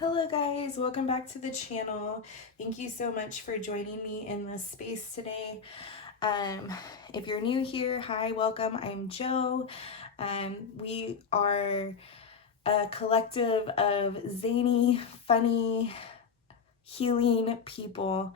Hello guys, welcome back to the channel. Thank you so much for joining me in this space today. If you're new here, hi, welcome. I'm Jo. We are a collective of zany, funny, healing people,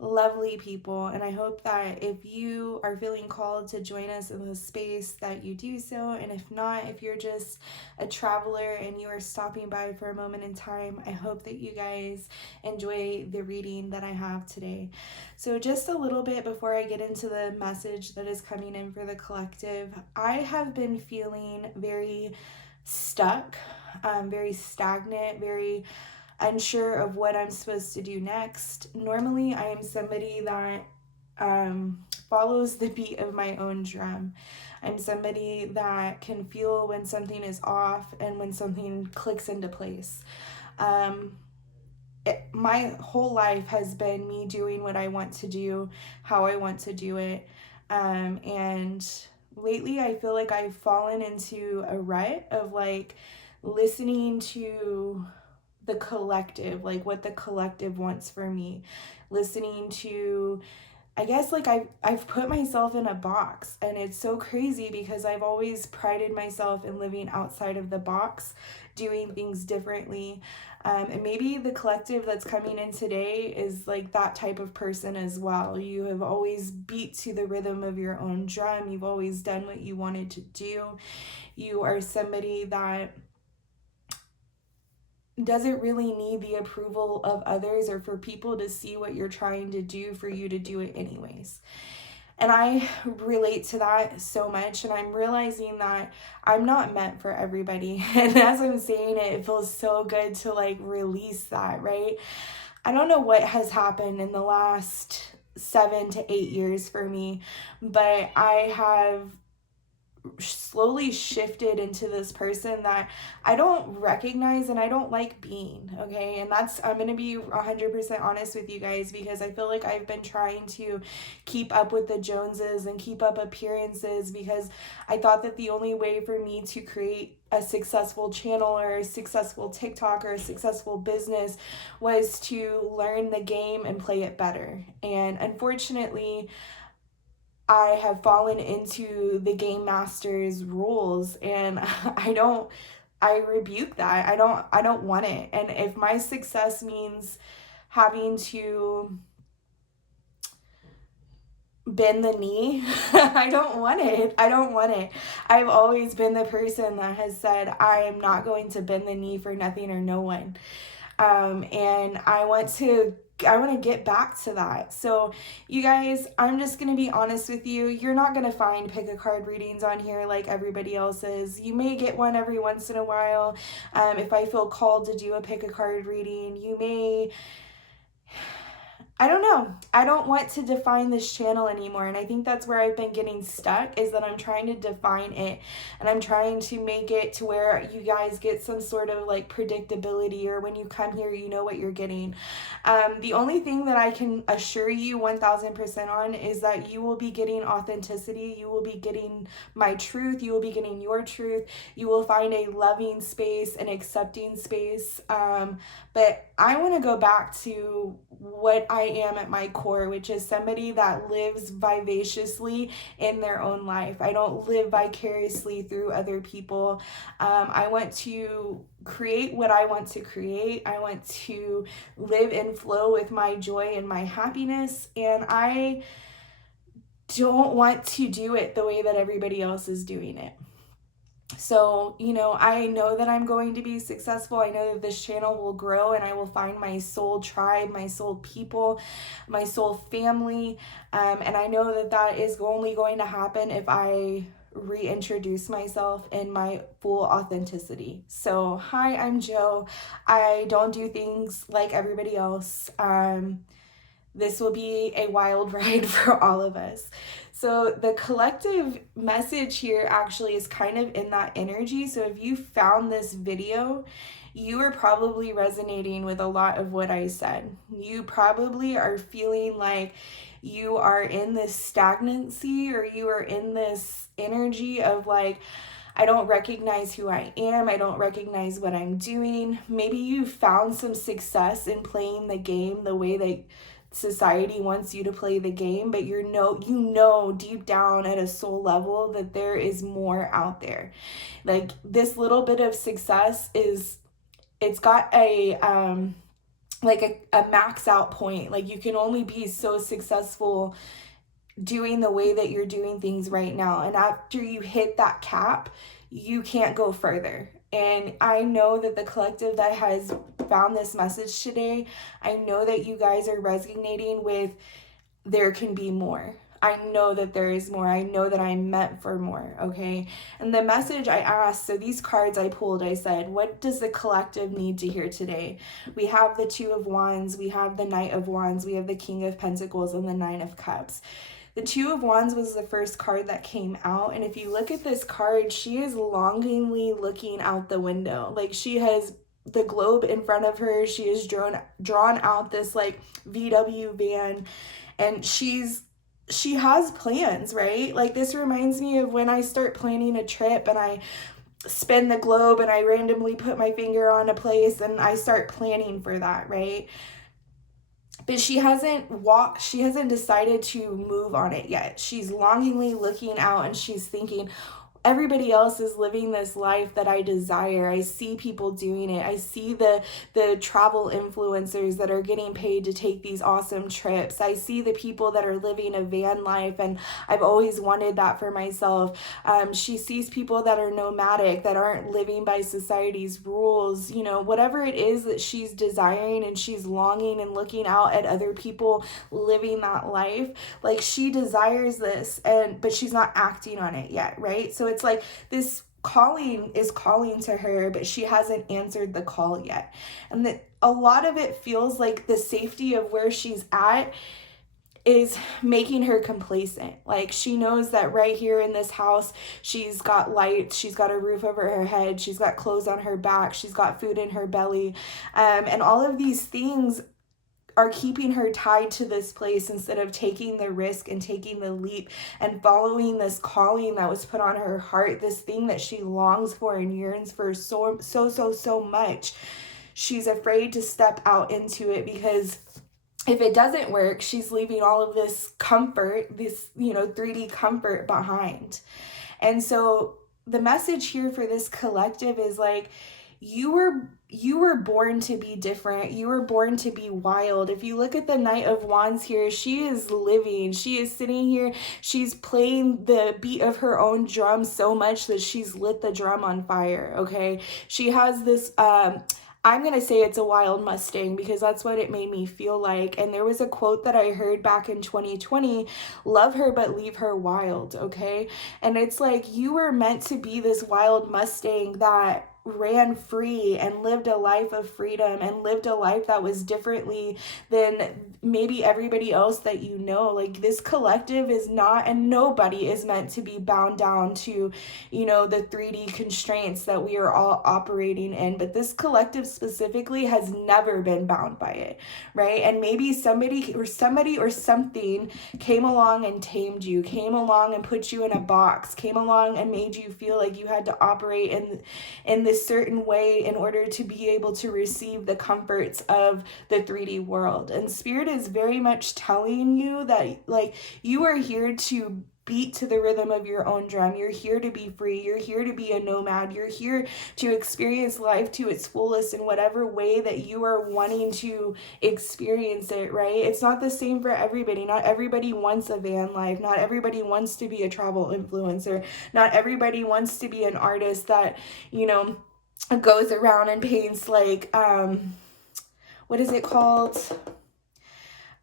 lovely people, and I hope that if you are feeling called to join us in this space that you do so, and if not, if you're just a traveler and you are stopping by for a moment in time, I hope that you guys enjoy the reading that I have today. So just a little bit before I get into the message that is coming in for the collective, I have been feeling very stuck, very stagnant, very unsure of what I'm supposed to do next. Normally, I am somebody that follows the beat of my own drum. I'm somebody that can feel when something is off and when something clicks into place. My whole life has been me doing what I want to do, how I want to do it. And lately, I feel like I've fallen into a rut of like listening to the collective, like what the collective wants for me, listening to, I guess, like I've put myself in a box, and it's so crazy because I've always prided myself in living outside of the box, doing things differently. And maybe the collective that's coming in today is like that type of person as well. You have always beat to the rhythm of your own drum. You've always done what you wanted to do. You are somebody that doesn't really need the approval of others or for people to see what you're trying to do for you to do it anyways. And I relate to that so much, and I'm realizing that I'm not meant for everybody. And as I'm saying it, it feels so good to like release that, right? I don't know what has happened in the last 7 to 8 years for me, but I have slowly shifted into this person that I don't recognize and I don't like being, okay? And that's, I'm going to be 100% honest with you guys, because I feel like I've been trying to keep up with the Joneses and keep up appearances, because I thought that the only way for me to create a successful channel or a successful TikTok or a successful business was to learn the game and play it better. And unfortunately, I have fallen into the game master's rules, and I rebuke that. I don't want it. And if my success means having to bend the knee, I don't want it. I don't want it. I've always been the person that has said I am not going to bend the knee for nothing or no one. And I want to get back to that. So you guys, I'm just going to be honest with you. You're not going to find pick a card readings on here like everybody else is. You may get one every once in a while. If I feel called to do a pick a card reading, you may, I don't know. I don't want to define this channel anymore. And I think that's where I've been getting stuck, is that I'm trying to define it. And I'm trying to make it to where you guys get some sort of like predictability, or when you come here, you know what you're getting. The only thing that I can assure you 1000% on is that you will be getting authenticity. You will be getting my truth. You will be getting your truth. You will find a loving space, an accepting space. But I want to go back to what I am at my core, which is somebody that lives vivaciously in their own life. I don't live vicariously through other people. I want to create what I want to create. I want to live in flow with my joy and my happiness. And I don't want to do it the way that everybody else is doing it. So, I know that I'm going to be successful. I know that this channel will grow and I will find my soul tribe, my soul people, my soul family. And I know that that is only going to happen if I reintroduce myself in my full authenticity. So, hi, I'm Jo. I don't do things like everybody else. This will be a wild ride for all of us. So the collective message here actually is kind of in that energy. So if you found this video, you are probably resonating with a lot of what I said. You probably are feeling like you are in this stagnancy, or you are in this energy of like, I don't recognize who I am. I don't recognize what I'm doing. Maybe you found some success in playing the game the way that society wants you to play the game, but you know deep down at a soul level that there is more out there. Like, this little bit of success it's got a like a max out point. Like, you can only be so successful doing the way that you're doing things right now, and after you hit that cap, you can't go further. And I know that the collective that has found this message today, I know that you guys are resonating with there can be more. I know that there is more. I know that I'm meant for more, okay? And the message I asked, so these cards I pulled, I said, what does the collective need to hear today? We have the Two of Wands, we have the Knight of Wands, we have the King of Pentacles, and the Nine of Cups. The Two of Wands was the first card that came out, and if you look at this card, she is longingly looking out the window. Like, she has the globe in front of her. She has drawn out this like VW van, and she has plans, right? Like, this reminds me of when I start planning a trip and I spin the globe and I randomly put my finger on a place and I start planning for that, right? But she hasn't decided to move on it yet. She's longingly looking out and she's thinking, everybody else is living this life that I desire. I see people doing it. I see the travel influencers that are getting paid to take these awesome trips. I see the people that are living a van life, and I've always wanted that for myself. She sees people that are nomadic, that aren't living by society's rules, you know, whatever it is that she's desiring, and she's longing and looking out at other people living that life. Like, she desires this, but she's not acting on it yet, right? So it's like this calling is calling to her, but she hasn't answered the call yet. And that a lot of it feels like the safety of where she's at is making her complacent. Like, she knows that right here in this house, she's got lights, she's got a roof over her head, she's got clothes on her back, she's got food in her belly, and all of these things are keeping her tied to this place instead of taking the risk and taking the leap and following this calling that was put on her heart, this thing that she longs for and yearns for so much. She's afraid to step out into it because if it doesn't work, she's leaving all of this comfort, this, 3D comfort behind. And so the message here for this collective is like, you were born to be different. You were born to be wild. If you look at the Knight of Wands here, she is living. She is sitting here. She's playing the beat of her own drum so much that she's lit the drum on fire, okay? She has this, I'm going to say it's a wild Mustang because that's what it made me feel like. And there was a quote that I heard back in 2020, love her but leave her wild, okay? And it's like, you were meant to be this wild Mustang that ran free and lived a life of freedom and lived a life that was differently than maybe everybody else that you know. Like, this collective is not, and nobody is meant to be bound down to, the 3D constraints that we are all operating in. But this collective specifically has never been bound by it, right? And maybe somebody or something came along and tamed you, came along and put you in a box, came along and made you feel like you had to operate in this certain way in order to be able to receive the comforts of the 3D world. And Spirit is very much telling you that, like, you are here to beat to the rhythm of your own drum. You're here to be free. You're here to be a nomad. You're here to experience life to its fullest in whatever way that you are wanting to experience it, right? It's not the same for everybody. Not everybody wants a van life. Not everybody wants to be a travel influencer. Not everybody wants to be an artist that, goes around and paints like, what is it called?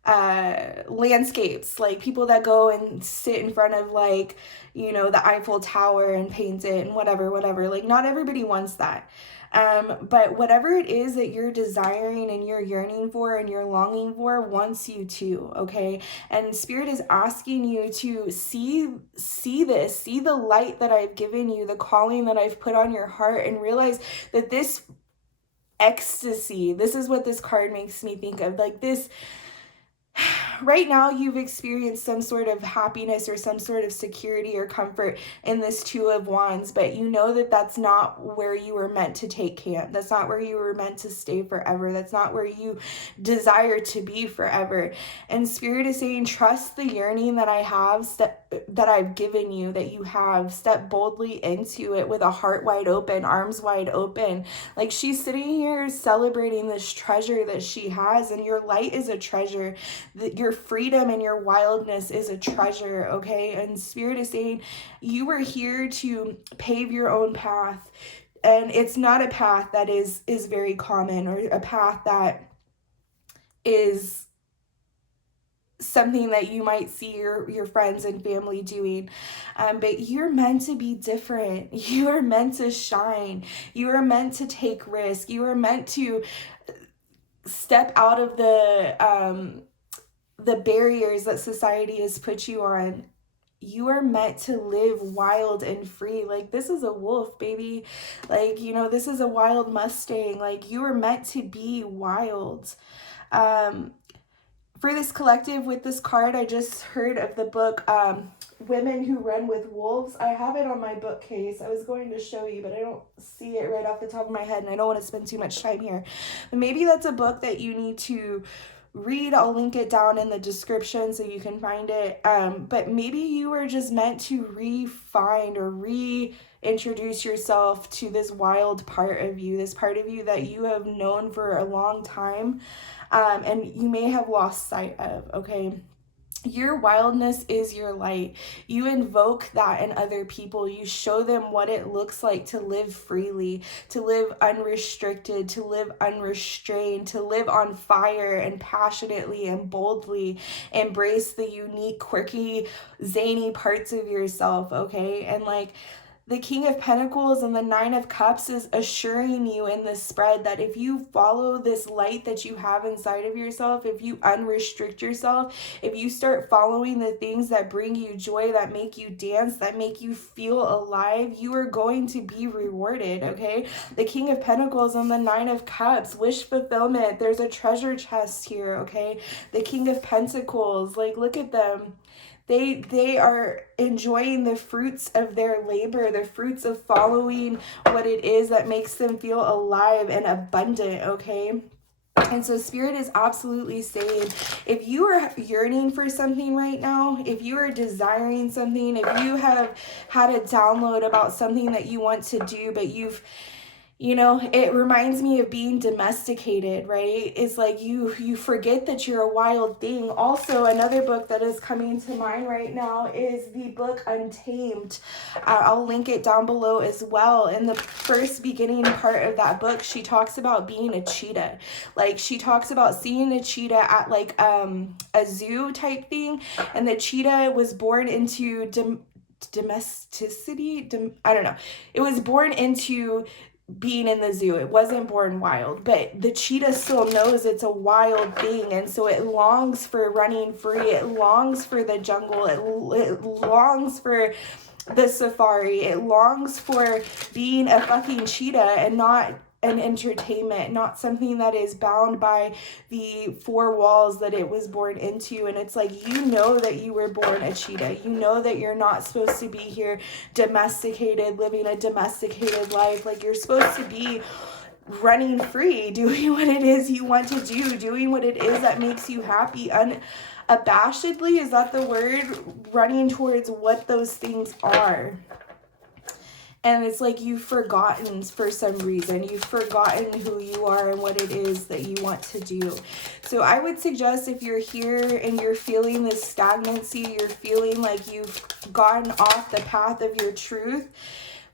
Landscapes, like people that go and sit in front of like, the Eiffel Tower and paint it and whatever, like not everybody wants that. But whatever it is that you're desiring and you're yearning for and you're longing for wants you to, okay? And Spirit is asking you to see the light that I've given you, the calling that I've put on your heart, and realize that this ecstasy, this is what this card makes me think of, like this right now you've experienced some sort of happiness or some sort of security or comfort in this Two of Wands, but you know that that's not where you were meant to take camp. That's not where you were meant to stay forever. That's not where you desire to be forever. And Spirit is saying, trust the yearning that I have, that I've given you, that you have. Step boldly into it with a heart wide open, arms wide open. Like, she's sitting here celebrating this treasure that she has, and your light is a treasure. Your freedom and your wildness is a treasure, okay? And Spirit is saying, you are here to pave your own path. And it's not a path that is very common, or a path that is something that you might see your friends and family doing, but you're meant to be different. You are meant to shine. You are meant to take risk. You are meant to step out of the barriers that society has put you on. You are meant to live wild and free. Like, this is a wolf, baby. Like, you know, this is a wild Mustang. Like, you are meant to be wild. For this collective with this card, I just heard of the book, Women Who Run with Wolves. I have it on my bookcase. I was going to show you, but I don't see it right off the top of my head, and I don't want to spend too much time here. But maybe that's a book that you need to read. I'll link it down in the description so you can find it. But maybe you are just meant to refine or reintroduce yourself to this wild part of you, this part of you that you have known for a long time, and you may have lost sight of, okay? Your wildness is your light. You invoke that in other people. You show them what it looks like to live freely, to live unrestricted, to live unrestrained, to live on fire and passionately and boldly embrace the unique, quirky, zany parts of yourself, okay? And like, the King of Pentacles and the Nine of Cups is assuring you in this spread that if you follow this light that you have inside of yourself, if you unrestrict yourself, if you start following the things that bring you joy, that make you dance, that make you feel alive, you are going to be rewarded, okay? The King of Pentacles and the Nine of Cups, wish fulfillment. There's a treasure chest here, okay? The King of Pentacles, like, look at them. They are enjoying the fruits of their labor, the fruits of following what it is that makes them feel alive and abundant, okay? And so Spirit is absolutely saying, if you are yearning for something right now, if you are desiring something, if you have had a download about something that you want to do, but you know, it reminds me of being domesticated, right? It's like you forget that you're a wild thing. Also, another book that is coming to mind right now is the book Untamed. I'll link it down below as well. In the first beginning part of that book, she talks about being a cheetah. Like, she talks about seeing a cheetah at like a zoo type thing, and the cheetah was born into domesticity. I don't know. It was born into being in the zoo. It wasn't born wild, but the cheetah still knows it's a wild thing, and so it longs for running free. It longs for the jungle. It longs for the safari. It longs for being a fucking cheetah and not an entertainment, not something that is bound by the four walls that it was born into. And it's like, you know that you were born a cheetah. You know that you're not supposed to be here domesticated, living a domesticated life. Like, you're supposed to be running free, doing what it is you want to do, doing what it is that makes you happy, unabashedly, is that the word? Running towards what those things are. And it's like you've forgotten for some reason. You've forgotten who you are and what it is that you want to do. So I would suggest, if you're here and you're feeling this stagnancy, you're feeling like you've gotten off the path of your truth,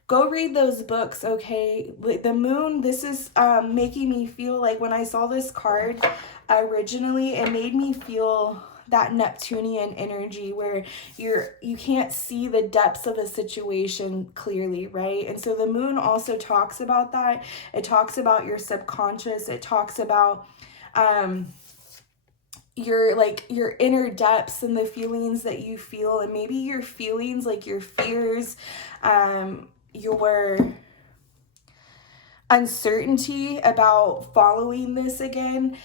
go read those books, okay? The moon, this is making me feel like, when I saw this card originally, it made me feel that Neptunian energy where you can't see the depths of a situation clearly, right? And so the moon also talks about that. It talks about your subconscious. It talks about your inner depths and the feelings that you feel, and maybe your feelings, like your fears, your uncertainty about following this again,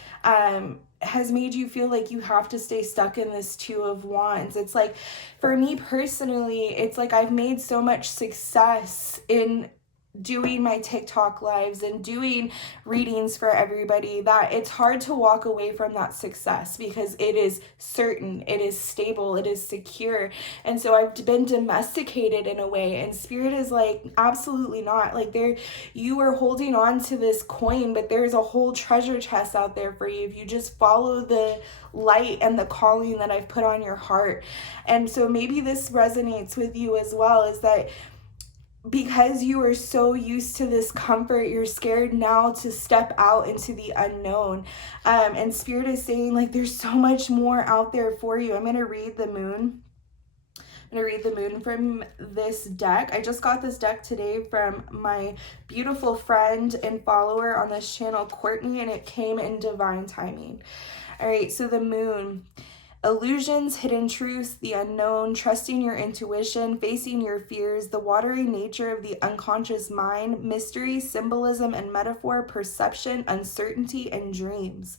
has made you feel like you have to stay stuck in this Two of Wands. It's like, for me personally, it's like I've made so much success in doing my TikTok lives and doing readings for everybody that it's hard to walk away from that success, because it is certain, it is stable, it is secure. And so I've been domesticated in a way, and Spirit is like, absolutely not. Like, you are holding on to this coin, but there's a whole treasure chest out there for you if you just follow the light and the calling that I've put on your heart. And so maybe this resonates with you as well, is that because you are so used to this comfort, you're scared now to step out into the unknown. And Spirit is saying, like, there's so much more out there for you. I'm going to read the moon. I'm going to read the moon from this deck. I just got this deck today from my beautiful friend and follower on this channel, Courtney, and it came in divine timing. All right, so the moon. Illusions, hidden truths, the unknown, trusting your intuition, facing your fears, the watery nature of the unconscious mind, mystery, symbolism and metaphor, perception, uncertainty, and dreams.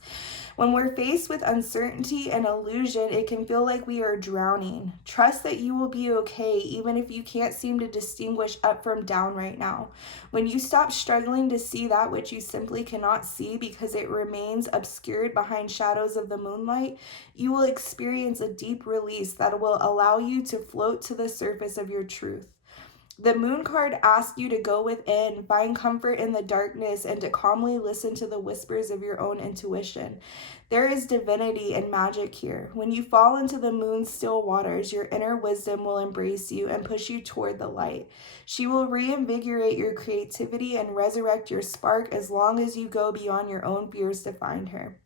When we're faced with uncertainty and illusion, it can feel like we are drowning. Trust that you will be okay, even if you can't seem to distinguish up from down right now. When you stop struggling to see that which you simply cannot see because it remains obscured behind shadows of the moonlight, you will experience a deep release that will allow you to float to the surface of your truth. The moon card asks you to go within, find comfort in the darkness, and to calmly listen to the whispers of your own intuition. There is divinity and magic here. When you fall into the moon's still waters, your inner wisdom will embrace you and push you toward the light. She will reinvigorate your creativity and resurrect your spark as long as you go beyond your own fears to find her.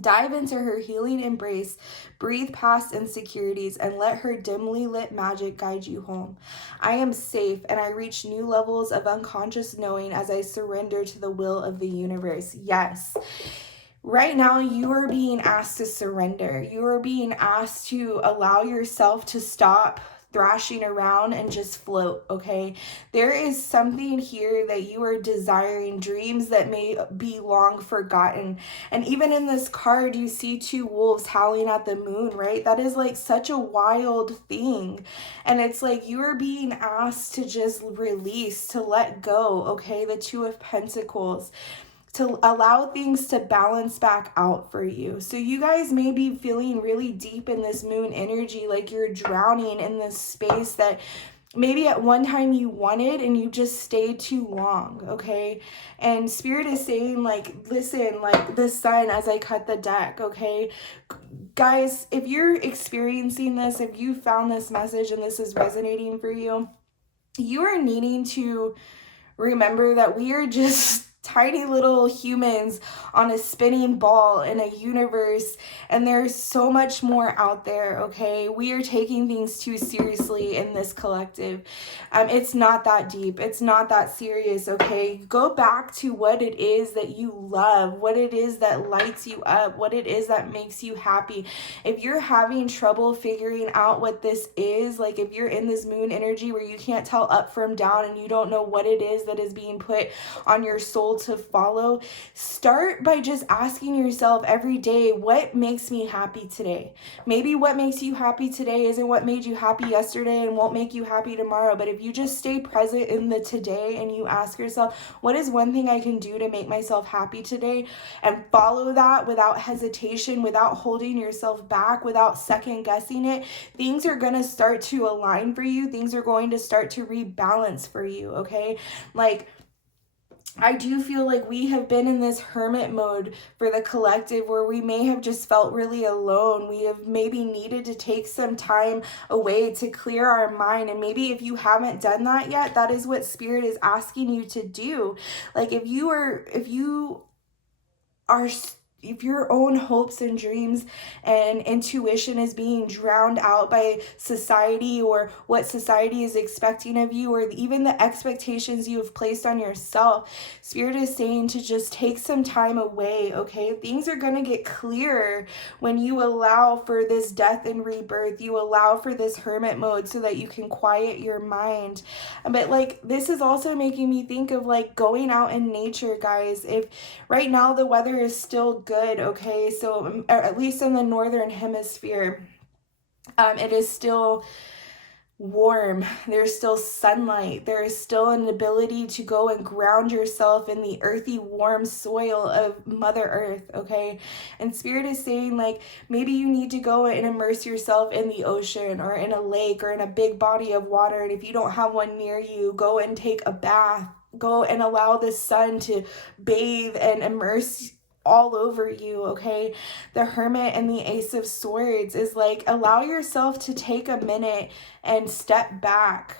Dive into her healing embrace, breathe past insecurities, and let her dimly lit magic guide you home. I am safe, and I reach new levels of unconscious knowing as I surrender to the will of the universe. Yes. Right now, you are being asked to surrender. You are being asked to allow yourself to stop thrashing around and just float, okay? There is something here that you are desiring, dreams that may be long forgotten. And even in this card, you see two wolves howling at the moon, right? That is like such a wild thing. And it's like you are being asked to just release, to let go, okay? The Two of Pentacles, to allow things to balance back out for you. So you guys may be feeling really deep in this moon energy, like you're drowning in this space that maybe at one time you wanted and you just stayed too long, okay? And Spirit is saying, like, listen, like the sun as I cut the deck, okay? Guys, if you're experiencing this, if you found this message and this is resonating for you, you are needing to remember that we are just tiny little humans on a spinning ball in a universe, and there's so much more out there, okay? We are taking things too seriously in this collective. It's not that deep. It's not that serious, okay? Go back to what it is that you love, what it is that lights you up, what it is that makes you happy. If you're having trouble figuring out what this is, like if you're in this moon energy where you can't tell up from down and you don't know what it is that is being put on your soul to follow, start by just asking yourself every day, what makes me happy today? Maybe what makes you happy today isn't what made you happy yesterday and won't make you happy tomorrow. But if you just stay present in the today and you ask yourself, what is one thing I can do to make myself happy today? And follow that without hesitation, without holding yourself back, without second guessing it, things are going to start to align for you. Things are going to start to rebalance for you, okay? Like, I do feel like we have been in this hermit mode for the collective where we may have just felt really alone. We have maybe needed to take some time away to clear our mind. And maybe if you haven't done that yet, that is what Spirit is asking you to do. Like if your own hopes and dreams and intuition is being drowned out by society or what society is expecting of you, or even the expectations you have placed on yourself, Spirit is saying to just take some time away, okay? Things are going to get clearer when you allow for this death and rebirth. You allow for this hermit mode so that you can quiet your mind. But like, this is also making me think of like going out in nature, guys. If right now the weather is still good, good, okay? So at least in the northern hemisphere, it is still warm. There's still sunlight. There is still an ability to go and ground yourself in the earthy, warm soil of Mother Earth, okay? And Spirit is saying, like, maybe you need to go and immerse yourself in the ocean or in a lake or in a big body of water. And if you don't have one near you, go and take a bath. Go and allow the sun to bathe and immerse all over you, okay? The Hermit and the Ace of Swords is like, allow yourself to take a minute and step back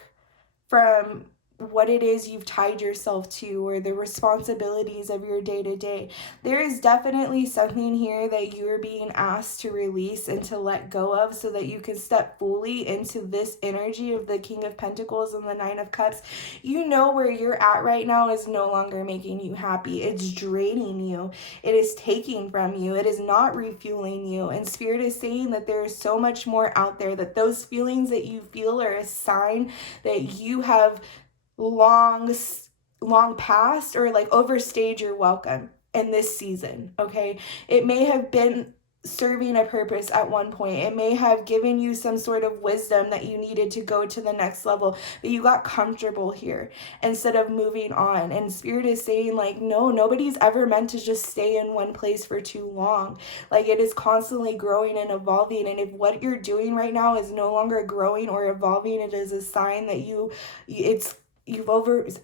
from what it is you've tied yourself to or the responsibilities of your day-to-day. There is definitely something here that you are being asked to release and to let go of so that you can step fully into this energy of the King of Pentacles and the Nine of Cups. You know where you're at right now is no longer making you happy. It's draining you. It is taking from you. It is not refueling you. And Spirit is saying that there is so much more out there, that those feelings that you feel are a sign that you have long past or like overstayed your welcome in this season, okay? It may have been serving a purpose at one point. It may have given you some sort of wisdom that you needed to go to the next level, but you got comfortable here instead of moving on. And Spirit is saying, like, no, nobody's ever meant to just stay in one place for too long. Like, it is constantly growing and evolving. And if what you're doing right now is no longer growing or evolving, it is a sign that you've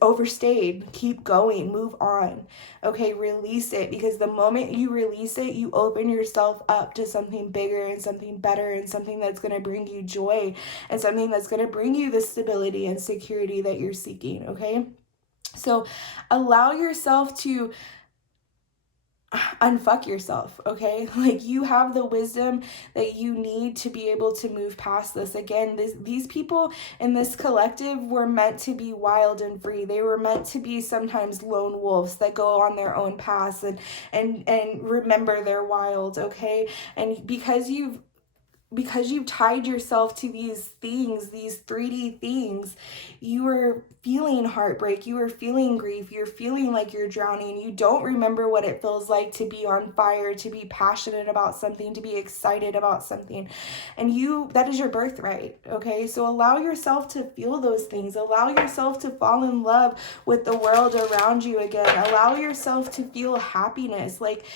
overstayed. Keep going, move on, okay? Release it, because the moment you release it, you open yourself up to something bigger and something better and something that's going to bring you joy and something that's going to bring you the stability and security that you're seeking, okay? So allow yourself to unfuck yourself, okay? Like, you have the wisdom that you need to be able to move past this. Again, these people in this collective were meant to be wild and free. They were meant to be sometimes lone wolves that go on their own paths and remember they're wild, okay? And because you've tied yourself to these things, these 3D things, you are feeling heartbreak, you are feeling grief, you're feeling like you're drowning, you don't remember what it feels like to be on fire, to be passionate about something, to be excited about something. And that is your birthright, okay? So allow yourself to feel those things. Allow yourself to fall in love with the world around you again. Allow yourself to feel happiness. Like,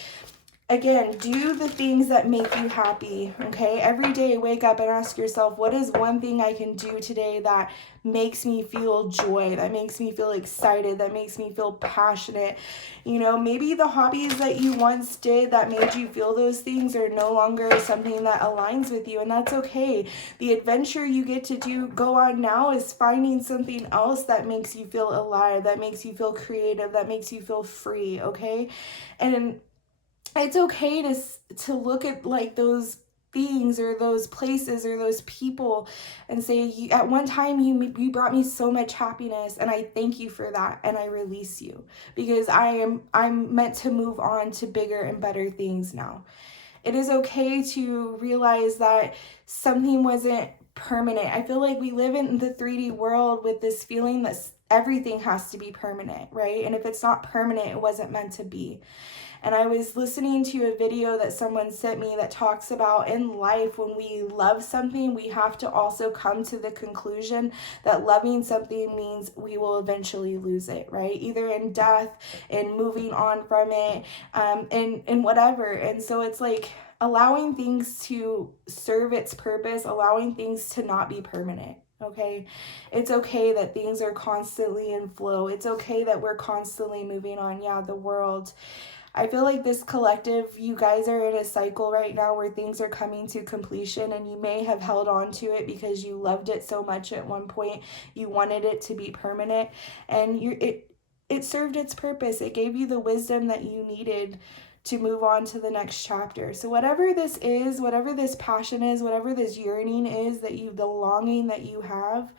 again, do the things that make you happy, okay? Every day, wake up and ask yourself, what is one thing I can do today that makes me feel joy, that makes me feel excited, that makes me feel passionate? You know, maybe the hobbies that you once did that made you feel those things are no longer something that aligns with you, and that's okay. The adventure you get to go on now is finding something else that makes you feel alive, that makes you feel creative, that makes you feel free, okay? And it's okay to look at like those things or those places or those people and say, at one time you brought me so much happiness, and I thank you for that, and I release you, because I'm meant to move on to bigger and better things now. It is okay to realize that something wasn't permanent. I feel like we live in the 3D world with this feeling that everything has to be permanent, right? And if it's not permanent, it wasn't meant to be. And I was listening to a video that someone sent me that talks about, in life, when we love something, we have to also come to the conclusion that loving something means we will eventually lose it, right? Either in death, in moving on from it, in whatever. And so it's like allowing things to serve its purpose, allowing things to not be permanent. Okay, it's okay that things are constantly in flow. It's okay that we're constantly moving on. Yeah, the world. I feel like this collective, you guys are in a cycle right now where things are coming to completion, and you may have held on to it because you loved it so much at one point. You wanted it to be permanent, and it served its purpose. It gave you the wisdom that you needed to move on to the next chapter. So whatever this is, whatever this passion is, whatever this yearning is the longing that you have,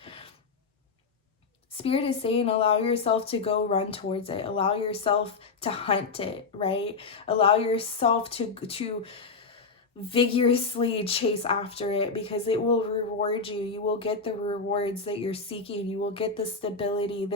Spirit is saying, allow yourself to go run towards it. Allow yourself to hunt it, right? Allow yourself to vigorously chase after it, because it will reward you. You will get the rewards that you're seeking. You will get the stability.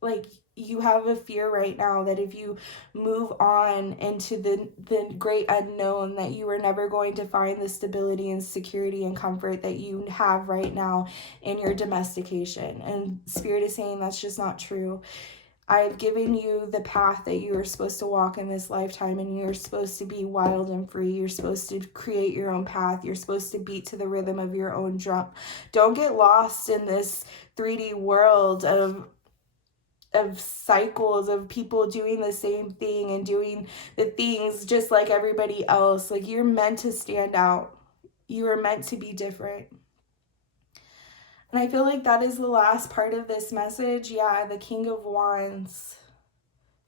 Like, you have a fear right now that if you move on into the great unknown, that you are never going to find the stability and security and comfort that you have right now in your domestication. And Spirit is saying that's just not true. I've given you the path that you are supposed to walk in this lifetime, and you're supposed to be wild and free. You're supposed to create your own path. You're supposed to beat to the rhythm of your own drum. Don't get lost in this 3D world of cycles of people doing the same thing and doing the things just like everybody else. Like, you're meant to stand out. You are meant to be different. And I feel like that is the last part of this message. Yeah, the King of Wands.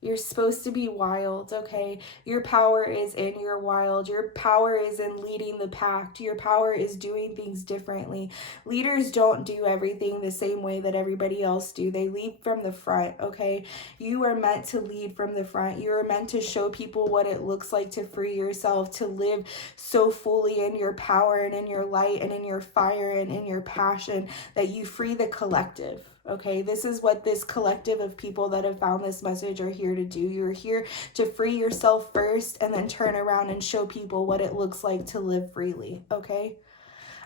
You're supposed to be wild, okay? Your power is in your wild. Your power is in leading the pack. Your power is doing things differently. Leaders don't do everything the same way that everybody else do. They lead from the front, okay? You are meant to lead from the front. You are meant to show people what it looks like to free yourself, to live so fully in your power and in your light and in your fire and in your passion that you free the collective. Okay, this is what this collective of people that have found this message are here to do. You're here to free yourself first and then turn around and show people what it looks like to live freely. Okay,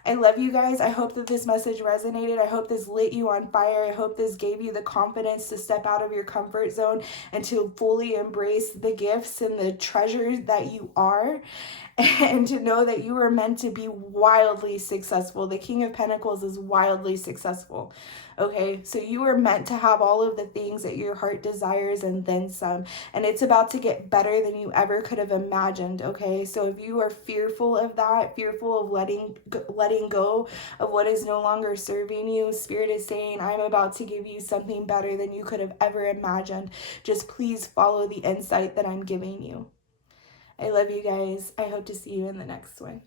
I love you guys. I hope that this message resonated. I hope this lit you on fire. I hope this gave you the confidence to step out of your comfort zone and to fully embrace the gifts and the treasures that you are, and to know that you are meant to be wildly successful. The King of Pentacles is wildly successful. Okay, so you are meant to have all of the things that your heart desires and then some. And it's about to get better than you ever could have imagined. Okay, so if you are fearful of that, fearful of letting go of what is no longer serving you, Spirit is saying, I'm about to give you something better than you could have ever imagined. Just please follow the insight that I'm giving you. I love you guys. I hope to see you in the next one.